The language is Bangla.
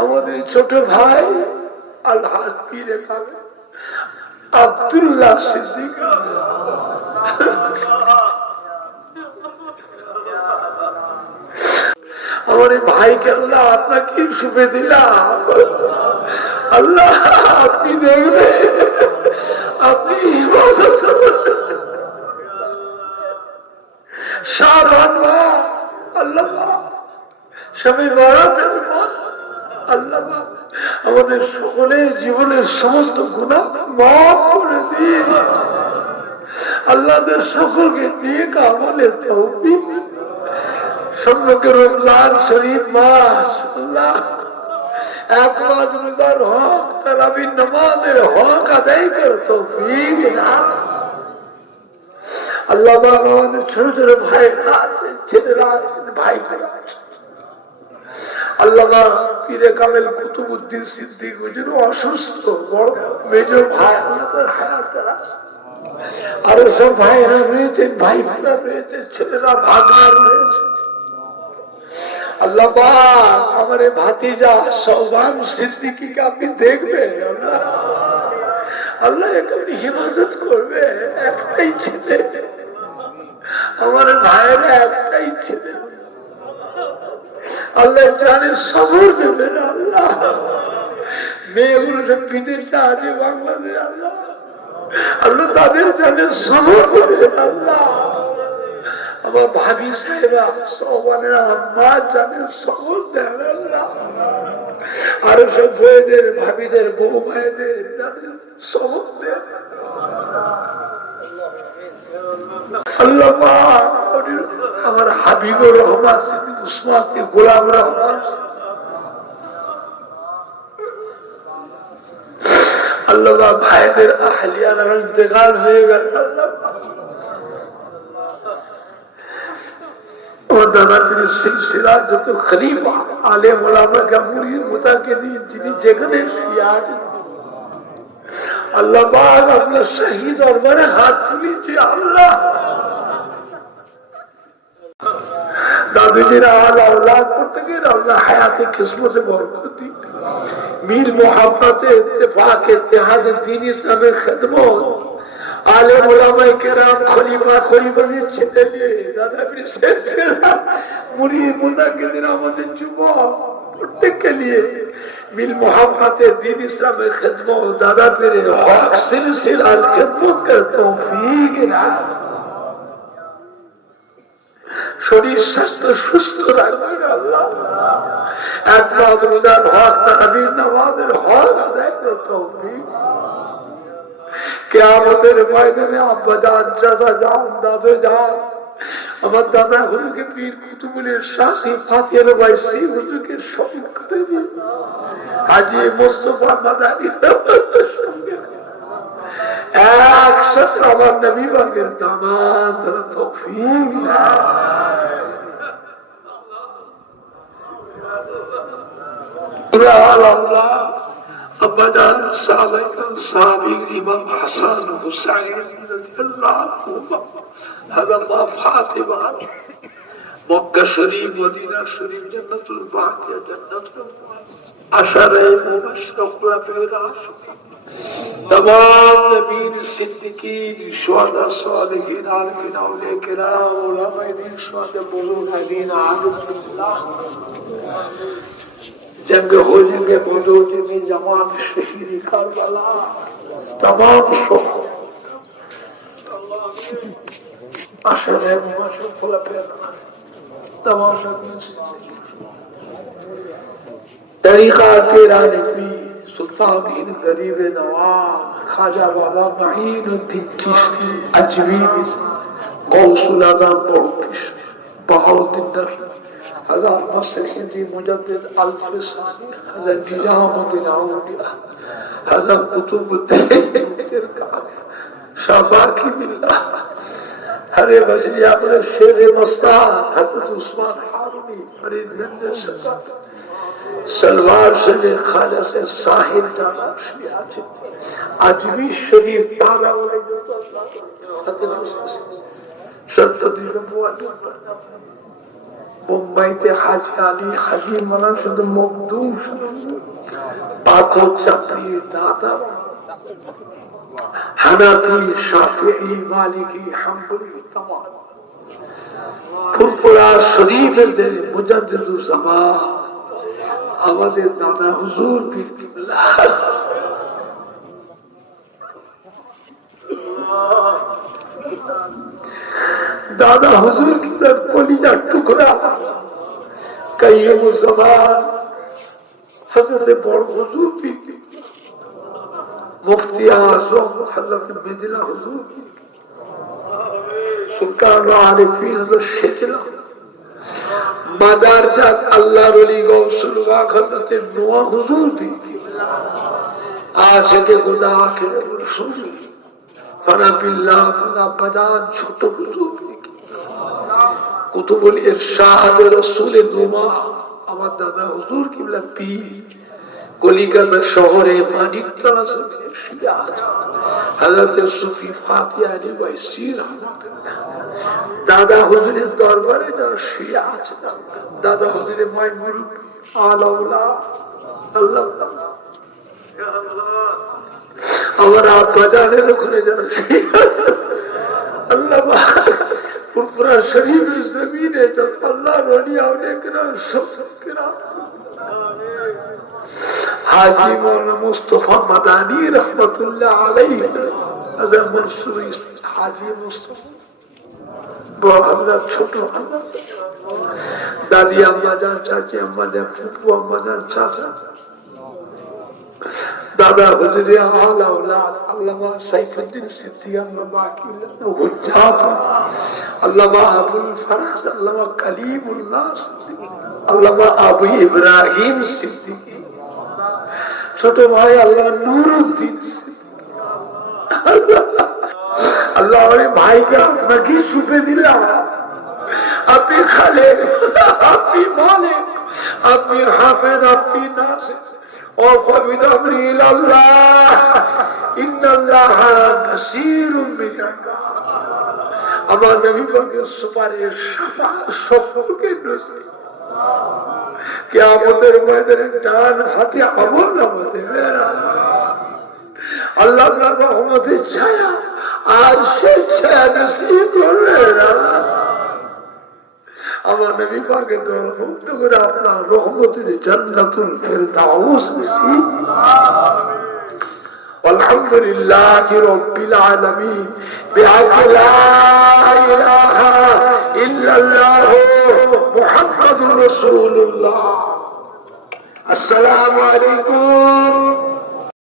আমাদের ছোট ভাই আলহাজ পীরে কামেল আব্দুল্লাহ সিদ্দিক, আমার এই ভাইকে আল্লাহ আপনাকে শুভে দিলাম। আল্লাহ আপনি দেখবেন, আপনি আল্লাহ সবাই বাড়াতেন। আল্লাহ আমাদের সকলের জীবনের সমস্ত গুনাহ মাফ করে দিন। আল্লাহদের সকলকে নেক আমলের তৌফিক, সম্মুখে রমজান শরীফ মাস, আল্লাহ এক মাস রোজার হক, তারাবির নামাজের হক আদায় করে তৌফিক দান। আল্লাহ আমাদের ছোট ছোট ভাইরা আছেন, ছেলেরা আছেন, ভাইরা আছেন। আল্লাহ পীরে কামেল কুতুবউদ্দিন সিদ্দিক হুজুর অসুস্থ, বড় মেজ ভাই আরো সব ভাইরা রয়েছেন, ভাইরা রয়েছেন, ছেলেরা ভাগনা রয়েছে। আল্লাহ আমার এই ভাতিজা সৌবান সিদ্দিকীকে আপনি দেখবেন। আল্লাহ আল্লাহ আপনি হেফাজত করবে। একটাই ছেলে, আমার ভাইয়েরা একটাই ছেলে। আল্লাহ জানে সবর দেবেন। আল্লাহ মেয়েগুলো সব বিদেশে আছে, বাংলাদেশ। আল্লাহ আল্লাহ তাদের জানে সবর দেবেন। আল্লাহ আমার ভাবি সাহেবা সবানেরা মা জানে সবর দেন। আল্লাহ আরো সব বউদের, ভাবিদের, বউ ভাইদের জানে সবর দেন। আল্লাহ আমার হাবিবুর রহমান সিদ্দিক উসমান গোলাম রহমান, আল্লাহ ভাইদের আহলিয়ারা ইন্তেকাল হয়ে গেল। और दादागिरी सिलसिला যত খলিফা আলেম ওলামা মুরিদ মুতাকিদিন যিনি যেখানে সিয়াজ, আল্লাহ পাক আপনার শহীদ দরবারে হাত তুলেছি। আল্লাহ দাদুজিরা আলা औलाद করতে গিয়ে আল্লাহ হায়াতে কিসমতে বরকত দিন। মিল মোহাব্বতে ইত্তেফাক ইত্তেহাদ দ্বীন ইসলামের খিদমত আলেম ওলামায়ে কেরাম খলিফা খলিফাদের ছেলে মেয়ে দাদাগিরি সিলসিলা মুরিদ মুতাকিদিন আমাদের যুবক প্রত্যেককে নিয়ে মিল মোহাব্বতে দ্বীন ইসলামের খিদমত দাদা পীরের হক সিলসিলার খিদমত করার তৌফিক দান। শরীর স্বাস্থ্য সুস্থ রাখবেন। আল্লাহ একমাত্র রোজার হক, তারাবির নামাজের হক আদায় করে তৌফিক। কিয়ামতের ময়দানে আব্বা জান, চাচা জান, দাদু জান, আমার দাদা হুজুরকে পীর কুতুবুলের শাহী ফাতিহার বাইসি হুজুরকে শহীদ করে দিন। হাজী মোস্তফা মাদানী একসাথে আমার নবী পাকের দামাত তৌফিক আল্লাহ। আব্বাজান সাহাবীর ইমাম হাসান হুসাইন রাদিয়াল্লাহু আনহু ফাতিমা মক্কা শরীফ, মদিনা শরীফ, জান্নাতুল বাকিয়া, জান্নাতুল আশারে মুবাশশিরা ফিরদাউস, तमाम नबीन सिद्दीकीन शुहदा सालिहीन आलिमीन औलिया किराम उलमाए दीन शुहदा बुजुर्गीन आरिफिल्लाह जंग हो जंगे बदौर में जमान शहीद करबला तमाम शुहदा अशरे मुबाशशिरा फिरदाउस तमाम नबीन तरीका तेराने भी सुल्तान गरीब नवाब खाजा बाबा माईनुद्दीन चिश्ती अजमेरी गौसुल आजम बड़किश बहाउद्दीन हज़रत मसलिही मुजद्दिद अल्फसानी हज़रत निजामुद्दीन औलिया हज़रत कुतुबुद्दीन शफाकी बिल्लाह हरे बजरिया अपने शेर मस्तान हज़रत उस्मान हारूनी फरीदगंज सत्ता सलवार से खाजा से साहिल आजमी शरीफ तारा মুম্বাইতে হাজি আলী হাজি মানা শুধু মকদুম পাথর চাপিয়ে দাদা হানাফি শাফিঈ মালিকি হাম্বলি তামাম ফুরফুরা শরীফের মুজাদ্দিদুল জামান আমাদের দাদা হুজুর পীর কিবলা दादा हुजूर की तरफ कलीजा टुकड़ा कईम ज़मान हज़रत बड़ हुजूर की मुफ्ती आज़म हज़रत मिदला हुजूर की सुल्तान आरिफीन हज़रत शिजला मदारजात अल्लाह रली गौसुल वाक़ हज़रत नूह हुजूर की आशिक़ खुदा के रसूल फना बिल्लाह फना बजान छोटो हुजूर কুতুবুল ইরশাদ রাসূল নুমা আমার দাদা হুজুর কিবলা পীর কলিকাতা শহরে মানিকতলা শিয়া হযরত সুফি ফাতিহা আলী ওয়াইসির দাদা হুজুরের দরবারে যারা শিয়া আছে দাদা হুজুরের মাই মুরুব আলাউলা আল্লাহ আমার আব্বা জানের ওখানে যারা শিয়া अल्लाह पूरा शरीफ जमीन है जब अल्लाह रोनिया उन्हें करा सब करा हाजी मौलाना मुस्तफा मदानी रहमतुल्लाह अलैहि अजर मंसूर हाजी मुस्तफा बहुत छोटो दादी अम्मा जान चाची अम्मा जान फूफू अम्मा जान चाचा दादा हुजूर आला औलाद अल्लामा सैफुद्दीन सिद्दीकी अल्लामा अकीलत हुज्जात अल्लामा अबुल फराज अल्लामा कलीमुल्लाह सिद्दीकी अल्लामा अबू इब्राहिम सिद्दीकी छोटे भाई अल्लामा नूरुद्दीन अल्लाह वाले भाई का नगी सुपे दिला अपनी खाले अपनी मालिक अपनी हाफिज अपनी नासिर আমার নবী পাকের সুপারিশ সকলকে নসিব কিয়ামতের ময়দানে ডান হাতে আমল নামা দেবে আল্লাহ তাআলার রহমতের ছায়া আর সেই ছায়া নসিব করবে আমার নবী পাকের দরবারে মুক্ত করে আপনার রহমতের জান্নাতুল ফিরদাউস নসিব والحمد لله رب العالمين بحق لا إله إلا الله محمد رسول الله السلام عليكم